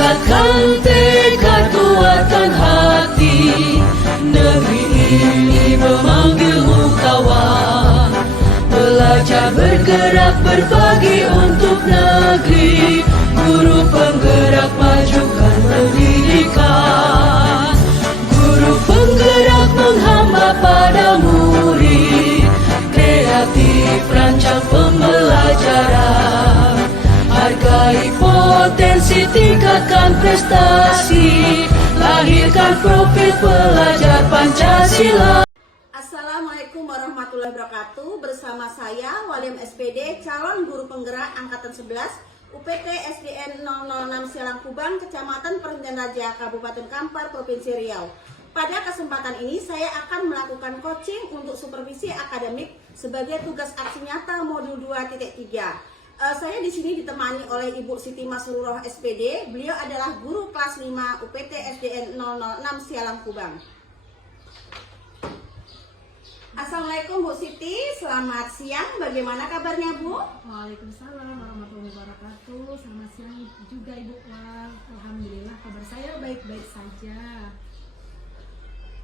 Hangatkan tekad kuatkan hati, negeri ini memanggilmu kawan. Belajar bergerak berbagi untuk negeri, guru penggerak majukan pendidikan. Guru penggerak menghamba pada murid, kreatif rancang pembelajaran. Hargai potensi, tingkatkan prestasi, lahirkan profil pelajar Pancasila. Assalamualaikum warahmatullahi wabarakatuh. Bersama saya Walim SPD, calon guru penggerak angkatan 11 UPT SDN 006 Sialang Kubang, Kecamatan Perhentian Raja, Kabupaten Kampar, Provinsi Riau. Pada kesempatan ini saya akan melakukan coaching untuk supervisi akademik sebagai tugas aksi nyata modul 2.3. Saya di sini ditemani oleh Ibu Siti Masruroh SPD. Beliau adalah guru kelas 5 UPT SDN 006 Sialang Kubang. Assalamualaikum Bu Siti, selamat siang. Bagaimana kabarnya Bu? Waalaikumsalam warahmatullahi wabarakatuh. Selamat siang juga Ibu. Alhamdulillah kabar saya baik-baik saja.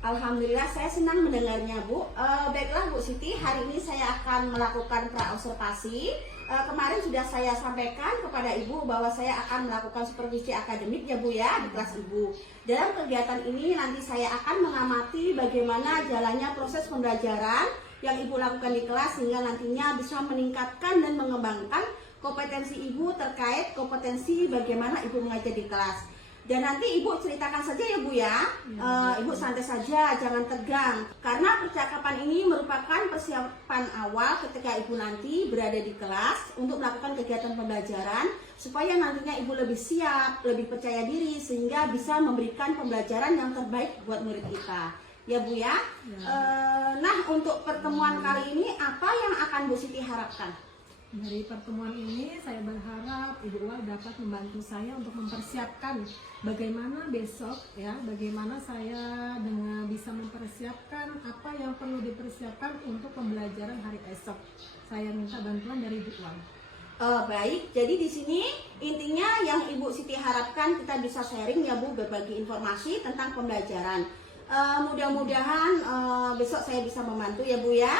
Alhamdulillah, saya senang mendengarnya Bu. Baiklah Bu Siti, hari ini saya akan melakukan pra-observasi. Kemarin sudah saya sampaikan kepada Ibu bahwa saya akan melakukan supervisi akademik ya Bu ya di kelas Ibu. Dalam kegiatan ini nanti saya akan mengamati bagaimana jalannya proses pembelajaran yang Ibu lakukan di kelas sehingga nantinya bisa meningkatkan dan mengembangkan kompetensi Ibu terkait kompetensi bagaimana Ibu mengajar di kelas. Dan nanti Ibu ceritakan saja ya Bu ya, Ibu santai saja, jangan tegang. Karena percakapan ini merupakan persiapan awal ketika Ibu nanti berada di kelas untuk melakukan kegiatan pembelajaran, supaya nantinya Ibu lebih siap, lebih percaya diri, sehingga bisa memberikan pembelajaran yang terbaik buat murid kita. Ya Bu ya. Nah, untuk pertemuan kali ini apa yang akan Bu Siti harapkan? Dari pertemuan ini saya berharap Ibu Wal dapat membantu saya untuk mempersiapkan bagaimana besok ya, bagaimana saya dengan bisa mempersiapkan apa yang perlu dipersiapkan untuk pembelajaran hari esok. Saya minta bantuan dari Ibu Wal. Baik, jadi di sini intinya yang Ibu Siti harapkan kita bisa sharing ya Bu, berbagi informasi tentang pembelajaran. Mudah-mudahan besok saya bisa membantu ya Bu ya.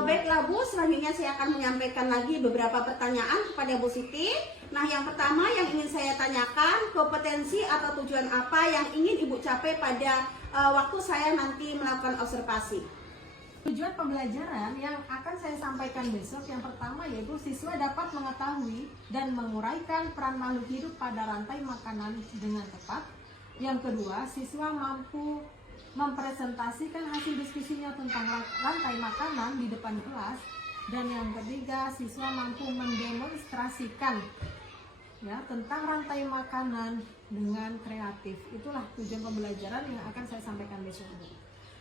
Baiklah Bu, selanjutnya saya akan menyampaikan lagi beberapa pertanyaan kepada Bu Siti. Nah, yang pertama yang ingin saya tanyakan, kompetensi atau tujuan apa yang ingin Ibu capai pada waktu saya nanti melakukan observasi? Tujuan pembelajaran yang akan saya sampaikan besok yang pertama yaitu siswa dapat mengetahui dan menguraikan peran makhluk hidup pada rantai makanan dengan tepat. Yang kedua, siswa mampu mempresentasikan hasil diskusinya tentang rantai makanan di depan kelas. Dan yang ketiga, siswa mampu mendemonstrasikan ya tentang rantai makanan dengan kreatif. Itulah tujuan pembelajaran yang akan saya sampaikan besok.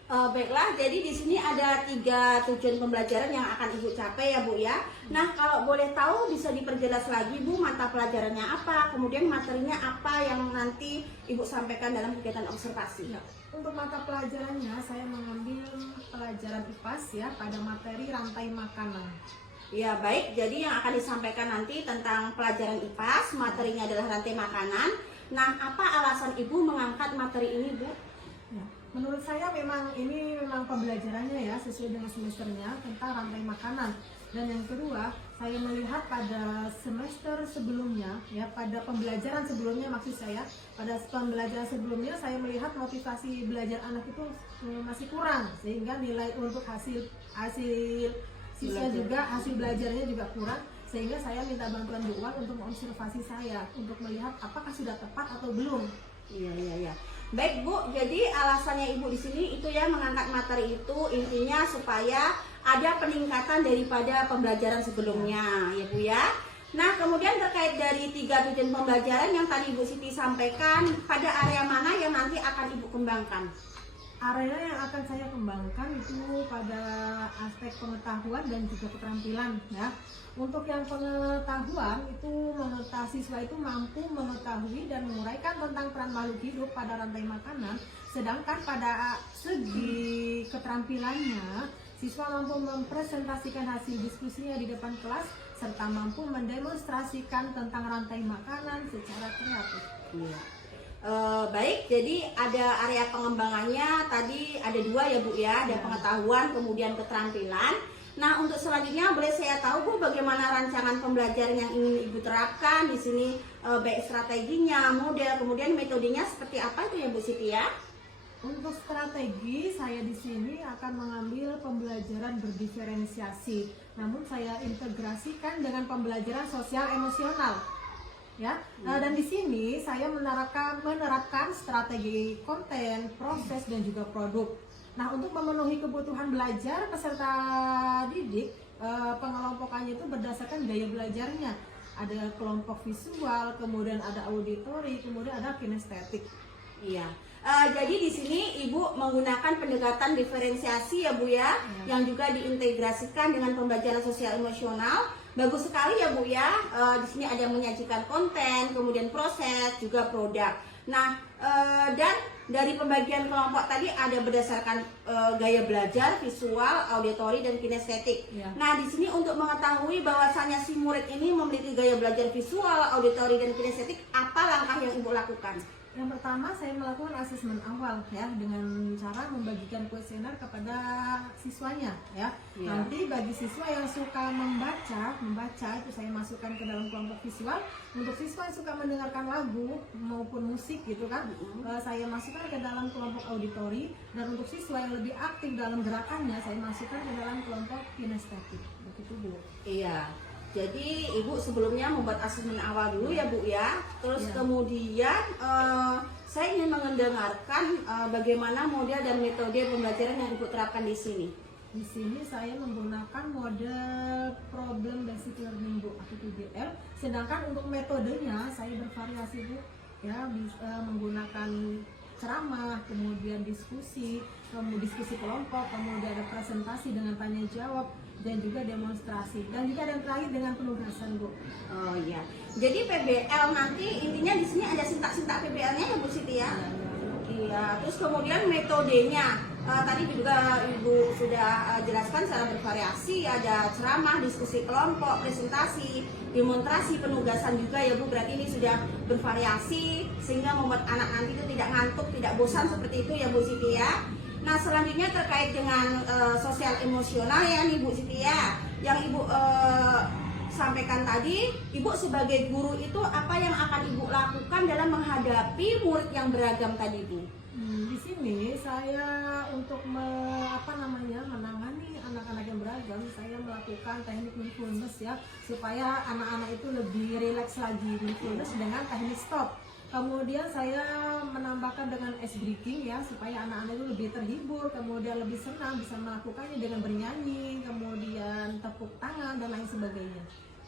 Baiklah, jadi di sini ada 3 tujuan pembelajaran yang akan Ibu capai ya Bu ya. Nah, kalau boleh tahu bisa diperjelas lagi Bu, mata pelajarannya apa, kemudian materinya apa yang nanti Ibu sampaikan dalam kegiatan observasi. Ya, untuk mata pelajarannya saya mengambil pelajaran IPAS ya pada materi rantai makanan. Ya baik, jadi yang akan disampaikan nanti tentang pelajaran IPAS, materinya adalah rantai makanan. Nah, apa alasan Ibu mengangkat materi ini Bu? Ya, menurut saya memang ini memang pembelajarannya ya sesuai dengan semesternya tentang rantai makanan. Dan yang kedua, saya melihat pada semester sebelumnya ya, pada pembelajaran sebelumnya maksud saya, pada pembelajaran sebelumnya saya melihat motivasi belajar anak itu masih kurang, sehingga nilai untuk hasil siswa juga hasil belajarnya juga kurang, sehingga saya minta bantuan Bu Wal untuk mengobservasi saya untuk melihat apakah sudah tepat atau belum. Iya. Baik Bu, jadi alasannya Ibu di sini itu ya mengangkat materi itu intinya supaya ada peningkatan daripada pembelajaran sebelumnya ya Bu ya. Nah, kemudian terkait dari 3 tujuan pembelajaran yang tadi Ibu Siti sampaikan, pada area mana yang nanti akan Ibu kembangkan? Area yang akan saya kembangkan itu pada aspek pengetahuan dan juga keterampilan ya. Untuk yang pengetahuan itu siswa itu mampu mengetahui dan menguraikan tentang peran makhluk hidup pada rantai makanan, sedangkan pada segi keterampilannya siswa mampu mempresentasikan hasil diskusinya di depan kelas serta mampu mendemonstrasikan tentang rantai makanan secara kreatif. Iya. Baik, jadi ada area pengembangannya tadi ada 2 ya Bu ya, ada pengetahuan kemudian keterampilan. Nah, untuk selanjutnya boleh saya tahu Bu bagaimana rancangan pembelajaran yang ingin Ibu terapkan di sini, baik strateginya, model, kemudian metodenya seperti apa itu ya Bu Siti ya? Untuk strategi, saya di sini akan mengambil pembelajaran berdiferensiasi, namun saya integrasikan dengan pembelajaran sosial emosional. Ya, dan di sini saya menerapkan strategi konten, proses dan juga produk. Nah, untuk memenuhi kebutuhan belajar peserta didik, pengelompokannya itu berdasarkan gaya belajarnya. Ada kelompok visual, kemudian ada auditori, kemudian ada kinestetik. Iya. Jadi di sini Ibu menggunakan pendekatan diferensiasi ya Bu ya, yang juga diintegrasikan dengan pembelajaran sosial emosional. Bagus sekali ya Bu ya. Di sini ada menyajikan konten, kemudian proses, juga produk. Nah, dan dari pembagian kelompok tadi ada berdasarkan gaya belajar, visual, auditori, dan kinestetik. Ya. Nah, di sini untuk mengetahui bahwasannya si murid ini memiliki gaya belajar visual, auditori, dan kinestetik, apa langkah yang Ibu lakukan? Yang pertama, saya melakukan asesmen awal ya dengan cara membagikan kuesioner kepada siswanya ya. Ya. Nanti bagi siswa yang suka membaca itu saya masukkan ke dalam kelompok visual. Untuk siswa yang suka mendengarkan lagu maupun musik gitu kan, saya masukkan ke dalam kelompok auditori. Dan untuk siswa yang lebih aktif dalam gerakannya, saya masukkan ke dalam kelompok kinestetik. Begitu Bu. Iya. Jadi Ibu sebelumnya membuat asesmen awal dulu ya Bu ya. Terus Ya. kemudian saya ingin mendengarkan bagaimana model dan metode pembelajaran yang Ibu terapkan di sini. Di sini saya menggunakan model problem basic learning Bu atau PBL. Sedangkan untuk metodenya saya bervariasi Bu. Ya, bisa menggunakan ceramah, kemudian diskusi kelompok, kemudian ada presentasi dengan tanya jawab, dan juga demonstrasi, dan juga yang terakhir dengan penugasan Bu. Oh iya. Jadi PBL nanti intinya di sini ada sintak-sintak PBL-nya ya Bu Siti ya. Iya. Terus kemudian metodenya tadi juga Ibu sudah jelaskan secara bervariasi, ada ceramah, diskusi kelompok, presentasi, demonstrasi, penugasan juga ya Bu. Berarti ini sudah bervariasi sehingga membuat anak nanti itu tidak ngantuk, tidak bosan seperti itu ya Bu Siti ya. Nah, selanjutnya terkait dengan sosial emosional ya nih Bu Siti ya. Yang Ibu sampaikan tadi, Ibu sebagai guru itu apa yang akan Ibu lakukan dalam menghadapi murid yang beragam tadi Bu? Di sini saya untuk menangani anak-anak yang beragam, saya melakukan teknik mindfulness ya, supaya anak-anak itu lebih rileks lagi. Mindfulness dengan teknik stop. Kemudian saya menambahkan dengan ice breaking ya, supaya anak-anak itu lebih terhibur, kemudian lebih senang, bisa melakukannya dengan bernyanyi, kemudian tepuk tangan dan lain sebagainya.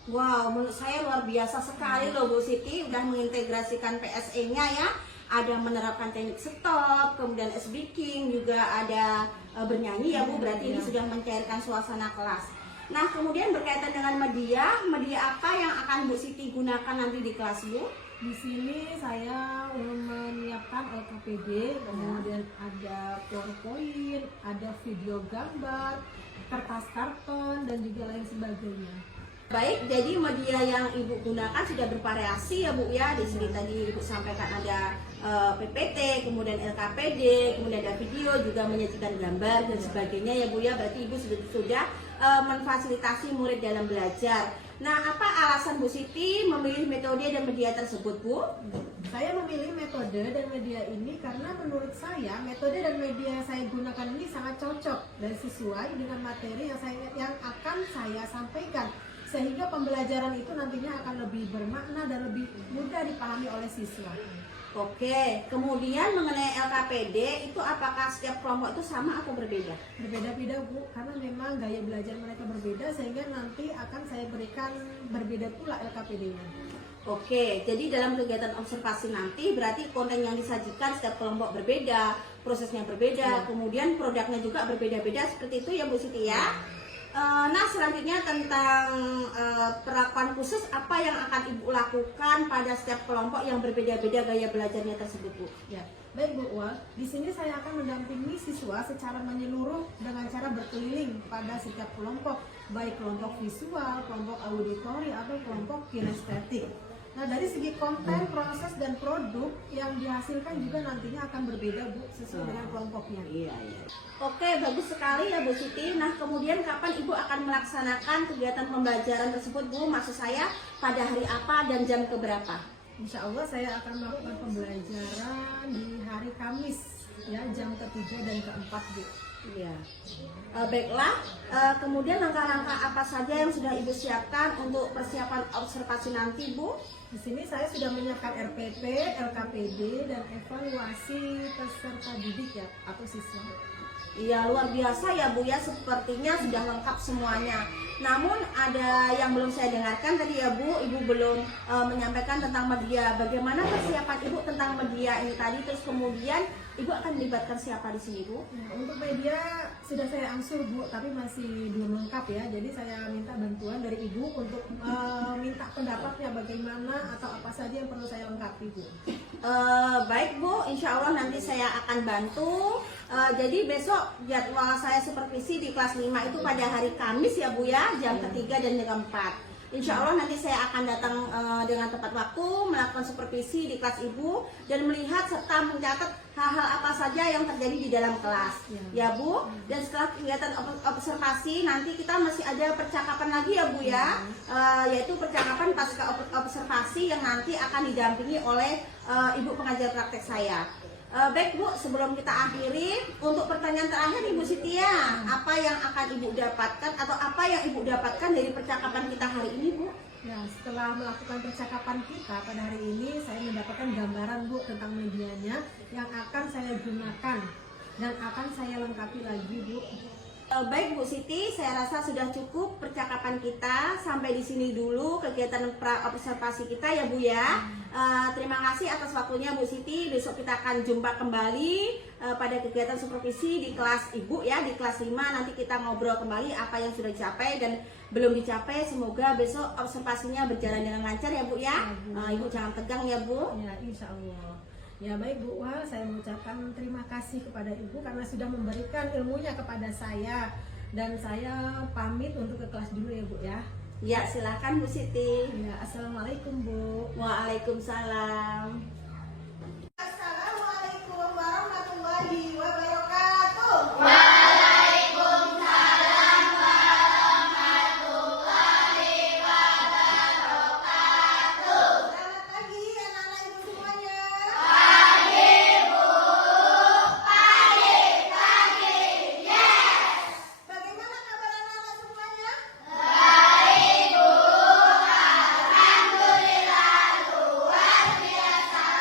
Wow, menurut saya luar biasa sekali loh Bu Siti, udah mengintegrasikan PSE-nya ya. Ada menerapkan teknik stop, kemudian ice breaking, juga ada bernyanyi ya Bu. Berarti ini sudah mencairkan suasana kelas. Nah, kemudian berkaitan dengan media apa yang akan Bu Siti gunakan nanti di kelas Bu? Di sini saya menyiapkan LKPD, kemudian ada PowerPoint, ada video gambar, kertas karton, dan juga lain sebagainya. Baik, jadi media yang Ibu gunakan sudah bervariasi ya Bu ya. Di sini tadi Ibu sampaikan ada PPT, kemudian LKPD, kemudian ada video, juga menyajikan gambar dan sebagainya ya Bu ya. Berarti Ibu sudah memfasilitasi murid dalam belajar. Nah, apa alasan Bu Siti memilih metode dan media tersebut Bu? Saya memilih metode dan media ini karena menurut saya metode dan media yang saya gunakan ini sangat cocok dan sesuai dengan materi yang akan saya sampaikan, sehingga pembelajaran itu nantinya akan lebih bermakna dan lebih mudah dipahami oleh siswa. Oke, kemudian mengenai LKPD itu apakah setiap kelompok itu sama atau berbeda? Berbeda-beda Bu, karena memang gaya belajar mereka berbeda, sehingga nanti akan saya berikan berbeda pula LKPD-nya. Oke, jadi dalam kegiatan observasi nanti berarti konten yang disajikan setiap kelompok berbeda, prosesnya berbeda, kemudian produknya juga berbeda-beda seperti itu ya Bu Siti ya? Nah, selanjutnya tentang perlakuan khusus apa yang akan Ibu lakukan pada setiap kelompok yang berbeda-beda gaya belajarnya tersebut, Bu. Ya, baik Bu Ua. Di sini saya akan mendampingi siswa secara menyeluruh dengan cara berkeliling pada setiap kelompok, baik kelompok visual, kelompok auditori, atau kelompok kinestetik. Nah, dari segi konten, proses, dan produk yang dihasilkan juga nantinya akan berbeda, Bu, sesuai dengan kelompoknya. Iya. Oke, bagus sekali ya Bu Siti. Nah, kemudian kapan Ibu akan melaksanakan kegiatan pembelajaran tersebut, Bu? Maksud saya pada hari apa dan jam keberapa? Insya Allah saya akan melakukan pembelajaran di hari Kamis, ya, jam ke-3 dan ke-4, Bu. Iya. Baiklah, kemudian langkah-langkah apa saja yang sudah Ibu siapkan untuk persiapan observasi nanti, Bu? Di sini saya sudah menyiapkan RPP, LKPD, dan evaluasi peserta didik ya, atau siswa. Iya, luar biasa ya Bu ya, sepertinya sudah lengkap semuanya. Namun ada yang belum saya dengarkan tadi ya Bu, Ibu belum menyampaikan tentang media. Bagaimana persiapan Ibu tentang media ini tadi, terus kemudian Ibu akan melibatkan siapa di sini, Bu? Nah, untuk media sudah saya angsur, Bu, tapi masih belum lengkap ya. Jadi saya minta bantuan dari Ibu untuk minta pendapatnya bagaimana atau apa saja yang perlu saya lengkapi, Bu. Baik Bu, insya Allah nanti saya akan bantu. Jadi besok jadwal saya supervisi di kelas 5 itu pada hari Kamis ya Bu ya, jam ke-3 dan jam ke-4. Insya Allah nanti saya akan datang dengan tepat waktu, melakukan supervisi di kelas Ibu dan melihat serta mencatat hal-hal apa saja yang terjadi di dalam kelas, ya Bu. Dan setelah kegiatan observasi nanti kita masih ada percakapan lagi ya Bu ya, yaitu percakapan pasca observasi yang nanti akan didampingi oleh Ibu pengajar praktek saya. Baik Bu, sebelum kita akhiri, untuk pertanyaan terakhir Ibu Sitia, apa yang akan Ibu dapatkan atau apa yang Ibu dapatkan dari percakapan kita hari ini, Bu? Ya, setelah melakukan percakapan kita pada hari ini, saya mendapatkan gambaran, Bu, tentang medianya yang akan saya gunakan dan akan saya lengkapi lagi, Bu. Baik Bu Siti, saya rasa sudah cukup percakapan kita. Sampai di sini dulu kegiatan pra-observasi kita ya Bu ya. Terima kasih atas waktunya Bu Siti. Besok kita akan jumpa kembali pada kegiatan supervisi di kelas Ibu ya, di kelas 5. Nanti kita ngobrol kembali apa yang sudah dicapai dan belum dicapai. Semoga besok observasinya berjalan dengan lancar ya Bu ya. Ibu jangan tegang ya Bu. Ya, insya Allah. Ya baik Bu Wal, saya mengucapkan terima kasih kepada Ibu karena sudah memberikan ilmunya kepada saya. Dan saya pamit untuk ke kelas dulu ya Bu ya. Ya silahkan Bu Siti. Ya, Assalamualaikum Bu. Waalaikumsalam. Assalamualaikum warahmatullahi wabarakatuh. Selamat pagi anak-anak Ibu semuanya. Bagaimana kabar anak-anak semuanya? Baik Bu, alhamdulillah luar biasa.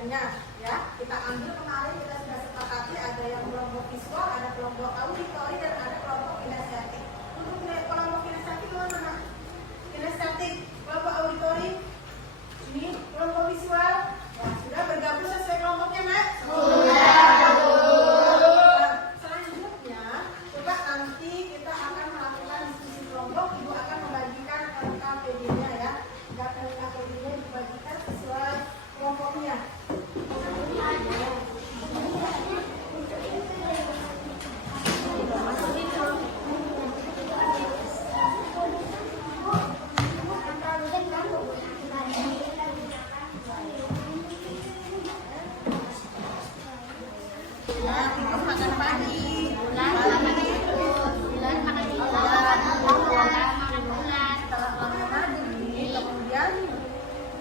bagiannya ya. Kita ambil kemarin kita sudah sepakati ada yang kelompok visual, ada kelompok auditori, dan ada kelompok kinestetik. Untuk kelompok kinestetik mana? Kinestetik, kelompok auditori, ini kelompok visual. Nah, sudah bergabung sesuai kelompoknya, Mak? Selanjutnya, coba nanti kita akan melakukan diskusi kelompok. Ibu akan membagikan KPD-nya ya. KPD-nya dibagikan sesuai kelompoknya. Makan pagi. Kemudian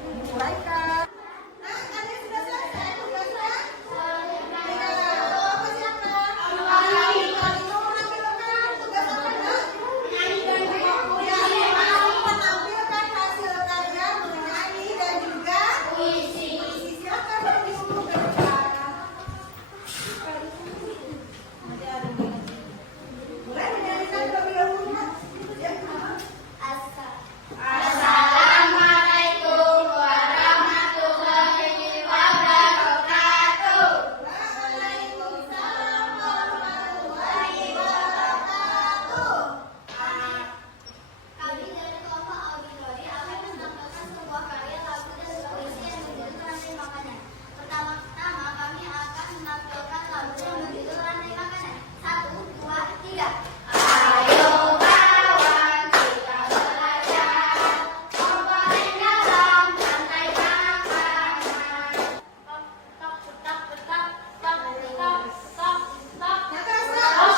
dimulaikan. Nah, ada yang sudah selesai tugasnya? Apa siapa? Mau menampilkan tugas apa enggak? Menampilkan hasil karya mengenai dan juga puisi. Silakan Ibu ke depan. Boleh menyanyikan terlebih dahulu, Mas? Ya. Assalamualaikum warahmatullahi wabarakatuh. Waalaikumsalam warahmatullahi wabarakatuh. Kami dari kelompok auditori akan menampilkan sebuah karya lagu dan puisi yang berjudul Rantai Makanan. Pertama-tama kami akan menampilkan lagu yang berjudul Rantai Makanan. 1, 2, 3. Ayo kawan kita belajar membaring dalam rantai makanan. Tok tok tok tok tok tok tok tok. Tok tok tok tok.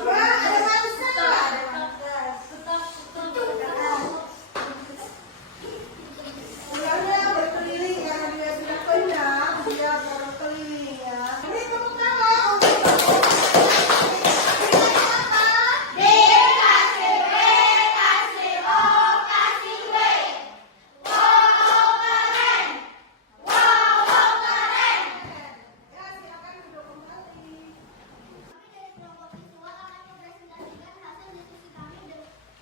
Ada Mansa. Ularnya berkeliling karena dia sudah kenyang, dia berkeliling ya. Beri tepuk tangan untuk ya, silakan duduk kembali. Kami dari kelompok visual akan mempresentasikan hasil diskusi kami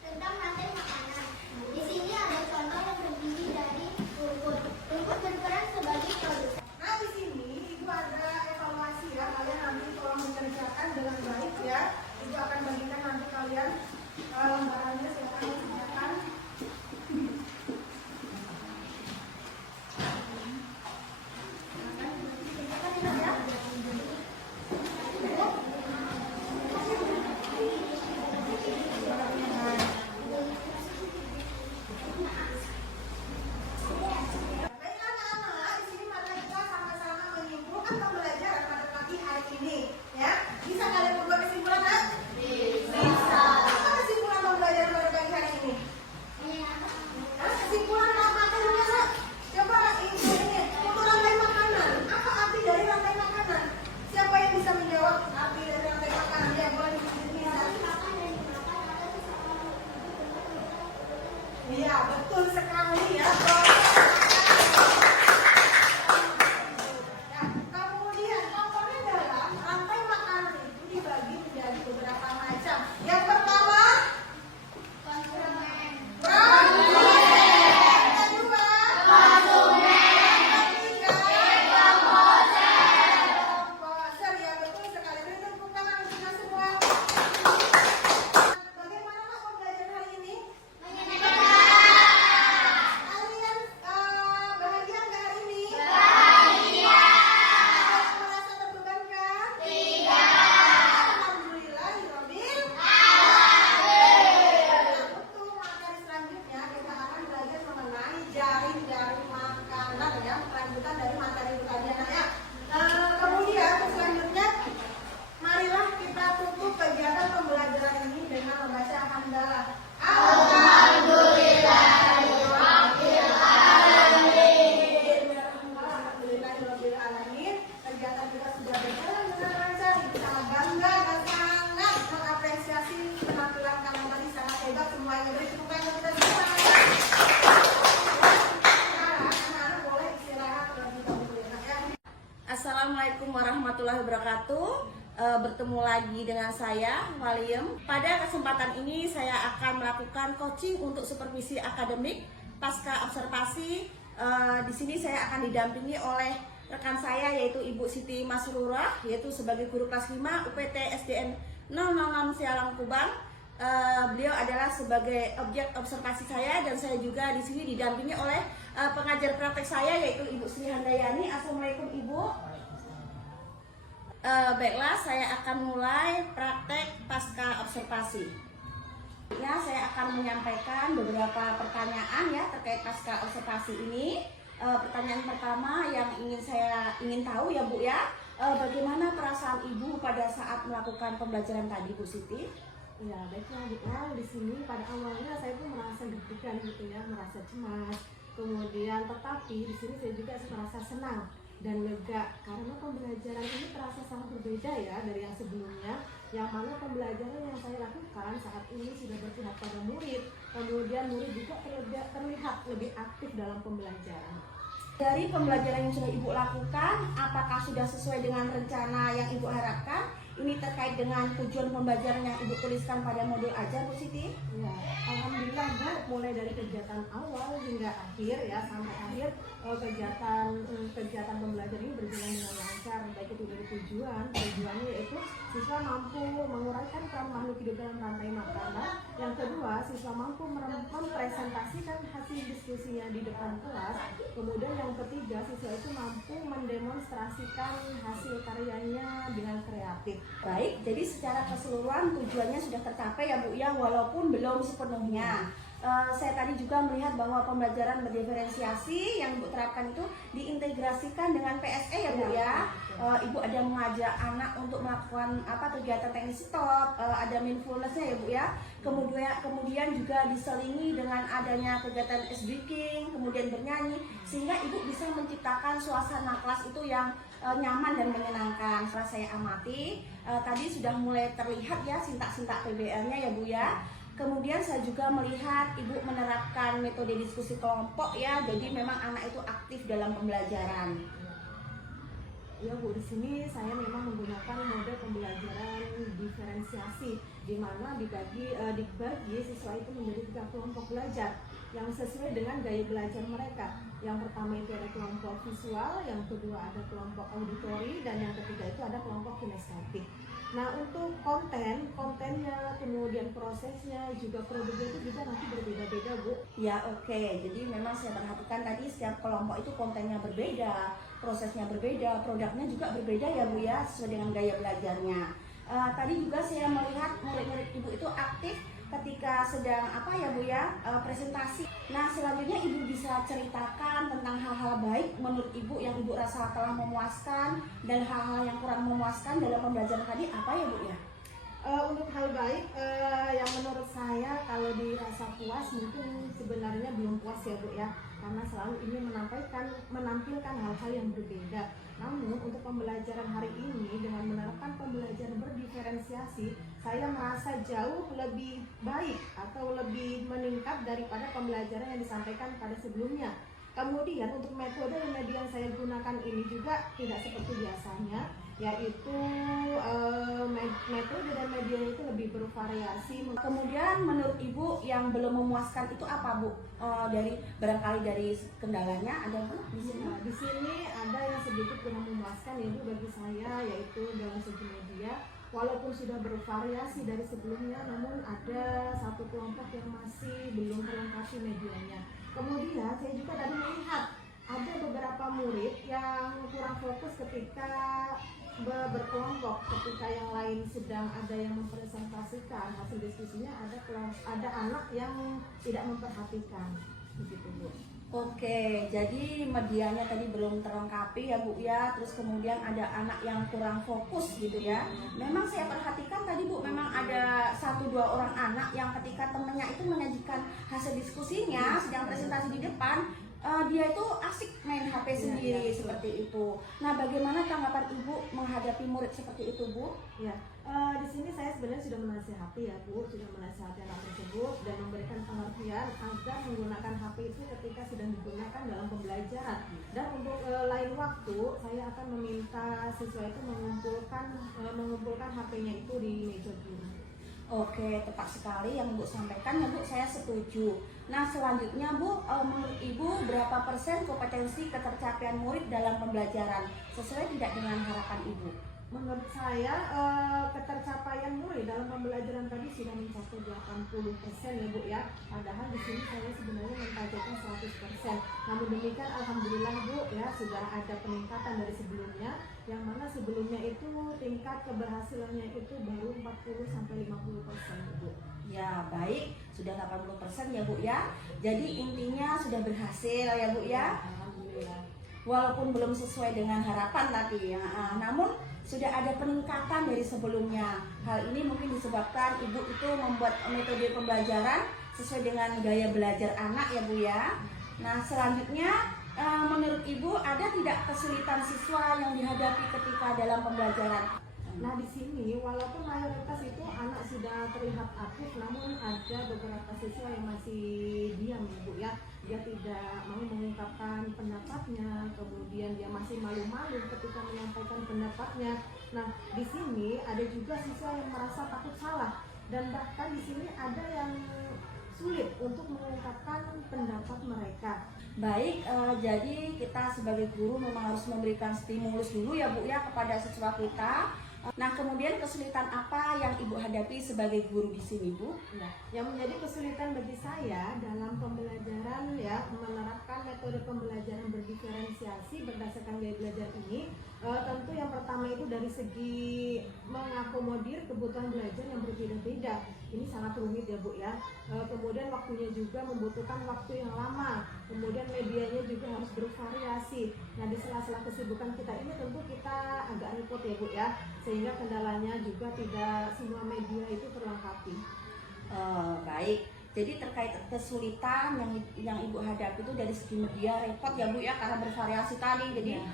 tentang rantai makanan. Di sini ada contoh yang terdiri dari rumput. Rumput berperan sebagai produsen. Nah, di sini Ibu ada evaluasi ya. Kalian nanti tolong mengerjakan dengan baik ya. Ibu akan bagikan nanti kalian lembarannya, silakan disediakan. Baiklah anak-anak, di sini mari kita sama-sama menyimpulkan pembelajaran pada pagi hari ini, ya. Bisa kalian membuat kesimpulan, Nak? Bisa. Apa kesimpulan pembelajaran pada pagi hari ini? Hah? Kesimpulan makanannya, Nak? Coba Ibu ini, untuk rantai makanan. Apa arti dari rantai makanan? Siapa yang bisa menjawab arti dari rantai makanan? Ya, boleh dijelaskan. Iya, betul sekali ya. Nah, kemudian komponen dalam rantai makanan itu dibagi menjadi beberapa macam. Yang pertama, Konsumen. produsen. Yang kedua, konsumen. Yang ketiga, komposer. Ya, betul sekali. Beri tepuk tangan untuk kita semua. Bagaimana Mak pembelajaran hari ini? Kalian bahagia nggak hari ini? Bahagia. Merasa terbebankan? Tidak. Alhamdulillahirobbil alamin. Untuk materi selanjutnya kita akan belajar mengenai jaring-jaring makanan ya, lanjutan dari materi itu tadi anak ya. Kemudian selanjutnya marilah kita tutup kegiatan pembelajaran ini dengan membaca hamdalah. Alhamdulillahirobbilalamin. Kegiatan kita sudah berjalan dengan lancar. Ibu sangat bangga dan sangat mengapresiasi penampilan kalian tadi, sangat hebat semuanya. Beri tepuk tangan untuk kita semua. Nah, warahmatullahi wabarakatuh. Bertemu lagi dengan saya, Waliem. Pada kesempatan ini saya akan melakukan coaching untuk supervisi akademik pasca observasi. Di sini saya akan didampingi oleh rekan saya yaitu Ibu Siti Masrurah, yaitu sebagai guru kelas 5 UPT SDN 006 Sialang Kubang. Beliau adalah sebagai objek observasi saya dan saya juga di sini didampingi oleh pengajar praktek saya yaitu Ibu Sri Handayani. Assalamualaikum Ibu. Baiklah, saya akan mulai praktek pasca observasi. Ya, saya akan menyampaikan beberapa pertanyaan ya terkait pasca observasi ini. Pertanyaan pertama yang saya ingin tahu ya Bu ya, bagaimana perasaan Ibu pada saat melakukan pembelajaran tadi Bu Siti? Ya, baiklah Bu. Di sini pada awalnya saya tuh merasa deg-degan gitu ya, merasa cemas. Kemudian tetapi di sini saya juga merasa senang dan lega karena pembelajaran ini terasa sangat berbeda ya dari yang sebelumnya, yang mana pembelajaran yang saya lakukan saat ini sudah berpihak pada murid, kemudian murid juga terlihat lebih aktif dalam pembelajaran. Dari pembelajaran yang sudah Ibu lakukan, apakah sudah sesuai dengan rencana yang Ibu harapkan? Ini terkait dengan tujuan pembelajaran yang Ibu tuliskan pada modul ajar Bu Siti? Ya, alhamdulillah Bu, mulai dari kegiatan awal hingga akhir ya, sampai akhir kegiatan pembelajaran ini berjalan dengan lancar, baik itu dari tujuannya yaitu siswa mampu menguraikan peran makhluk hidup dalam rantai makanan. Yang kedua, siswa mampu mempresentasikan hasil diskusinya di depan kelas. Kemudian yang ketiga, siswa itu mampu mendemonstrasikan hasil karyanya dengan kreatif. Baik, jadi secara keseluruhan tujuannya sudah tercapai ya Bu ya, walaupun belum sepenuhnya. Saya tadi juga melihat bahwa pembelajaran berdiferensiasi yang Ibu terapkan itu diintegrasikan dengan PSE ya Bu ya. Ibu ada mengajak anak untuk melakukan kegiatan teknis stop, ada mindfulness-nya ya Bu ya. Kemudian juga diselingi dengan adanya kegiatan speaking, kemudian bernyanyi, sehingga Ibu bisa menciptakan suasana kelas itu yang nyaman dan menyenangkan. Setelah saya amati, tadi sudah mulai terlihat ya sintak-sintak PBL-nya ya Bu ya. Kemudian saya juga melihat Ibu menerapkan metode diskusi kelompok ya, jadi memang anak itu aktif dalam pembelajaran. Ya Bu, di sini saya memang menggunakan mode pembelajaran diferensiasi, di mana dibagi siswa itu menjadi 3 kelompok belajar yang sesuai dengan gaya belajar mereka. Yang pertama itu ada kelompok visual, yang kedua ada kelompok auditori, dan yang ketiga itu ada kelompok kinestetik. Nah, untuk kontennya, kemudian prosesnya, juga produknya itu juga nanti berbeda-beda Bu. Ya oke. Jadi memang saya perhatikan tadi setiap kelompok itu kontennya berbeda, prosesnya berbeda, produknya juga berbeda ya Bu ya, sesuai dengan gaya belajarnya. Tadi juga saya melihat murid-murid Ibu itu aktif ketika sedang Bu ya, presentasi. Nah, selanjutnya Ibu bisa ceritakan tentang hal-hal baik menurut Ibu yang Ibu rasa telah memuaskan dan hal-hal yang kurang memuaskan dalam pembelajaran tadi apa ya Bu ya? Untuk hal baik yang menurut saya kalau dirasa puas mungkin sebenarnya belum puas ya Bu ya, karena selalu ingin menampilkan hal-hal yang berbeda. Namun untuk pembelajaran hari ini dengan menerapkan pembelajaran berdiferensiasi, saya merasa jauh lebih baik atau lebih meningkat daripada pembelajaran yang disampaikan pada sebelumnya. Kemudian untuk metode dan media yang saya gunakan ini juga tidak seperti biasanya, yaitu metode dan media itu lebih bervariasi. Kemudian menurut Ibu yang belum memuaskan itu apa Bu? Barangkali dari kendalanya ada Bu di sini? Nah, di sini ada yang sedikit kurang memuaskan ya Bu bagi saya, yaitu dalam segi media. Walaupun sudah bervariasi dari sebelumnya, namun ada satu kelompok yang masih belum terlengkapi medianya. Kemudian saya juga tadi melihat ada beberapa murid yang kurang fokus ketika berkelompok, ketika yang lain sedang ada yang mempresentasikan hasil diskusinya, ada anak yang tidak memperhatikan, begitu Bu. Oke, jadi medianya tadi belum terlengkapi ya Bu ya, terus kemudian ada anak yang kurang fokus gitu ya. Memang saya perhatikan tadi Bu, memang ada 1-2 orang anak yang ketika temennya itu menyajikan hasil diskusinya, sedang presentasi di depan, dia itu asik main HP sendiri seperti itu. Nah, bagaimana tanggapan Ibu menghadapi murid seperti itu Bu? Ya, di sini saya sebenarnya sudah menasihati ya Bu, sudah menasihati anak tersebut dan memberikan pengertian agar menggunakan HP itu ketika sedang digunakan dalam pembelajaran dan untuk lain waktu waktu saya akan meminta siswa itu mengumpulkan HP-nya itu di meja guru. Oke, tepat sekali yang Ibu sampaikan ya Bu, saya setuju. Nah selanjutnya Bu, menurut Ibu berapa persen kompetensi ketercapaian murid dalam pembelajaran sesuai tidak dengan harapan Ibu? Menurut saya ketercapaian murid dalam pembelajaran tadi sudah mencapai 80% ya Bu ya. Padahal di sini saya sebenarnya mentargetkan 100%. Namun demikian alhamdulillah Bu ya, sudah ada peningkatan dari sebelumnya, yang mana sebelumnya itu tingkat keberhasilannya itu baru 40 sampai 50% Bu. Ya baik, sudah 80% ya Bu ya. Jadi intinya sudah berhasil ya Bu ya. Alhamdulillah. Walaupun belum sesuai dengan harapan tadi ya, namun sudah ada peningkatan dari sebelumnya. Hal ini mungkin disebabkan Ibu itu membuat metode pembelajaran sesuai dengan gaya belajar anak ya Bu ya. Nah selanjutnya menurut Ibu ada tidak kesulitan siswa yang dihadapi ketika dalam pembelajaran? Nah di sini walaupun mayoritas itu anak sudah terlihat aktif, namun ada beberapa siswa yang masih diam ya Bu ya. Dia tidak mau mengungkapkan pendapatnya, kemudian dia masih malu-malu ketika menyampaikan pendapatnya. Nah di sini ada juga siswa yang merasa takut salah, dan bahkan di sini ada yang sulit untuk mengungkapkan pendapat mereka. Baik, jadi kita sebagai guru memang harus memberikan stimulus dulu ya Bu ya kepada siswa kita. Nah, kemudian kesulitan apa yang Ibu hadapi sebagai guru di sini, Bu? Nah, yang menjadi kesulitan bagi saya dalam pembelajaran ya, menerapkan metode pembelajaran berdiferensiasi berdasarkan gaya belajar ini, tentu yang pertama itu dari segi mengakomodir kebutuhan belajar yang berbeda-beda. Ini sangat rumit ya Bu ya. Kemudian waktunya juga membutuhkan waktu yang lama. Kemudian medianya juga harus bervariasi. Nah, di sela-sela kesibukan kita ini tentu kita agak repot ya Bu ya. Sehingga kendalanya juga tidak semua media itu terlengkapi. Baik, jadi terkait kesulitan yang Ibu hadapi itu dari segi media repot ya Bu ya, karena bervariasi tadi, jadi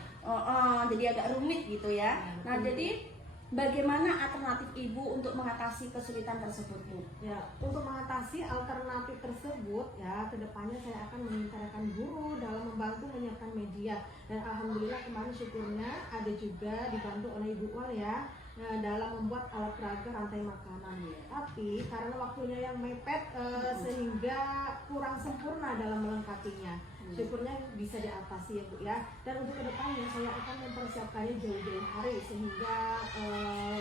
jadi agak rumit gitu ya. Nah jadi bagaimana alternatif Ibu untuk mengatasi kesulitan tersebut Bu? Ya, untuk mengatasi alternatif tersebut ya, kedepannya saya akan meminta rekan guru dalam membantu menyiapkan media, dan alhamdulillah kemarin syukurnya ada juga dibantu oleh Ibu Wal ya dalam membuat alat peraga rantai makanan ya. Tapi karena waktunya yang mepet sehingga kurang sempurna dalam melengkapinya. Syukurnya bisa diatasi ya Bu ya. Dan untuk kedepannya saya akan mempersiapkannya jauh-jauh hari sehingga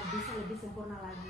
bisa lebih sempurna lagi.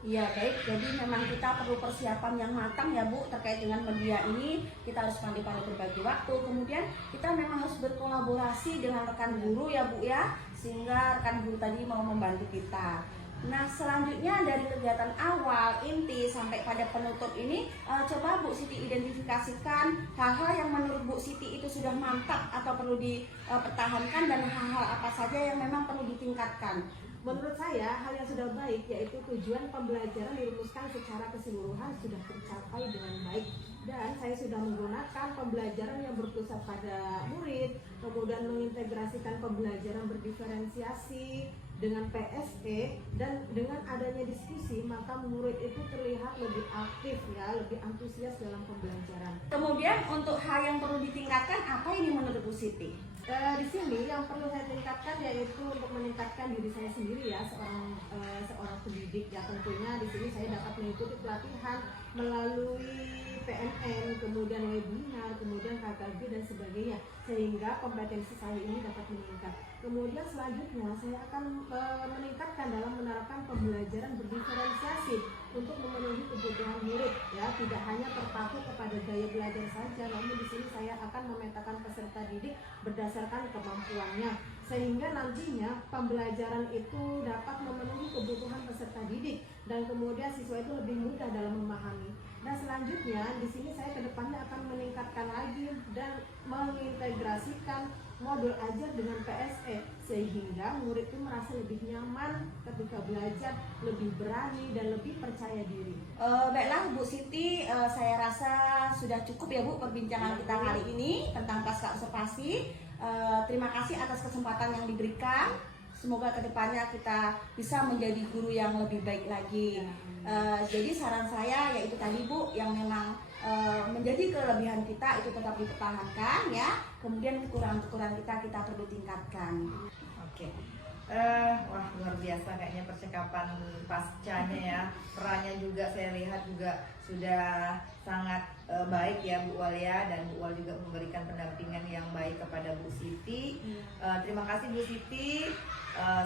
Iya baik, jadi memang kita perlu persiapan yang matang ya Bu terkait dengan media ini. Kita harus pandai-pandai berbagi waktu, kemudian kita memang harus berkolaborasi dengan rekan guru ya Bu ya, sehingga rekan guru tadi mau membantu kita. Nah selanjutnya dari kegiatan awal, inti sampai pada penutup ini, coba Bu Siti identifikasikan hal-hal yang menurut Bu Siti itu sudah mantap atau perlu dipertahankan, dan hal-hal apa saja yang memang perlu ditingkatkan. Menurut saya, hal yang sudah baik yaitu tujuan pembelajaran dirumuskan secara keseluruhan sudah tercapai dengan baik. Dan saya sudah menggunakan pembelajaran yang berpusat pada murid, kemudian mengintegrasikan pembelajaran berdiferensiasi dengan PSE, dan dengan adanya diskusi maka murid itu terlihat lebih aktif ya, lebih antusias dalam pembelajaran. Kemudian untuk hal yang perlu ditingkatkan apa ini menurut Bu Siti? Di sini yang perlu saya tingkatkan yaitu untuk meningkatkan diri saya sendiri ya, seorang pendidik ya. Tentunya di sini saya dapat mengikuti pelatihan melalui PNN, kemudian webinar, kemudian KKG dan sebagainya, sehingga kompetensi saya ini dapat meningkat. Kemudian selanjutnya saya akan meningkatkan dalam menerapkan pembelajaran berdiferensiasi untuk memenuhi kebutuhan murid ya, tidak hanya terpaku kepada gaya belajar saja, namun di sini saya akan memetakan peserta didik berdasarkan kemampuannya, sehingga nantinya pembelajaran itu dapat memenuhi kebutuhan peserta didik dan kemudian siswa itu lebih mudah dalam memahami. Dan selanjutnya di sini saya kedepannya akan meningkatkan lagi dan mengintegrasikan modul ajar dengan PSE, sehingga murid itu merasa lebih nyaman ketika belajar, lebih berani dan lebih percaya diri. Baiklah Bu Siti, saya rasa sudah cukup ya Bu perbincangan kita kali ini tentang pasca observasi. Terima kasih atas kesempatan yang diberikan. Semoga kedepannya kita bisa menjadi guru yang lebih baik lagi. Jadi saran saya yaitu tadi Bu, yang memang menjadi kelebihan kita itu tetap dipertahankan ya. Kemudian kekurangan-kekurangan kita perlu tingkatkan. Oke. Wah, luar biasa kayaknya percakapan pascanya ya. Perannya juga saya lihat juga sudah sangat baik ya Bu Wal ya, dan Bu Wal juga memberikan pendampingan yang baik kepada Bu Siti. Terima kasih Bu Siti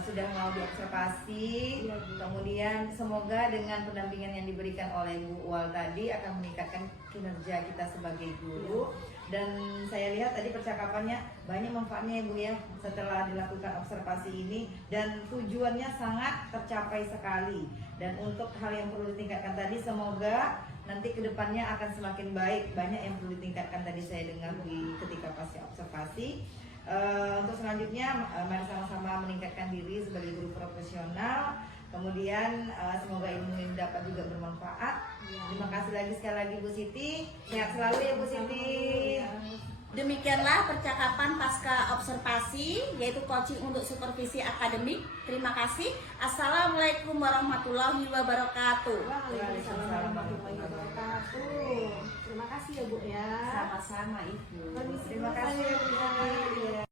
sudah mau diobservasi. Kemudian semoga dengan pendampingan yang diberikan oleh Bu Wal tadi akan meningkatkan kinerja kita sebagai guru. Dan saya lihat tadi percakapannya banyak manfaatnya ya Bu ya setelah dilakukan observasi ini, dan tujuannya sangat tercapai sekali. Dan untuk hal yang perlu ditingkatkan tadi, semoga nanti kedepannya akan semakin baik. Banyak yang perlu ditingkatkan tadi saya dengar ketika pasca observasi. Untuk selanjutnya mari sama-sama meningkatkan diri sebagai guru profesional. Kemudian semoga ilmu ini dapat juga bermanfaat. Terima kasih lagi sekali lagi Bu Siti. Sehat selalu ya Bu Siti. Demikianlah percakapan pasca observasi, yaitu coaching untuk supervisi akademik. Terima kasih. Assalamualaikum warahmatullahi wabarakatuh. Waalaikumsalam warahmatullahi wabarakatuh. Terima kasih ya Bu ya. Sama-sama Ibu. Permisi Terima dulu kasih saya, Bu. Bu. Iya.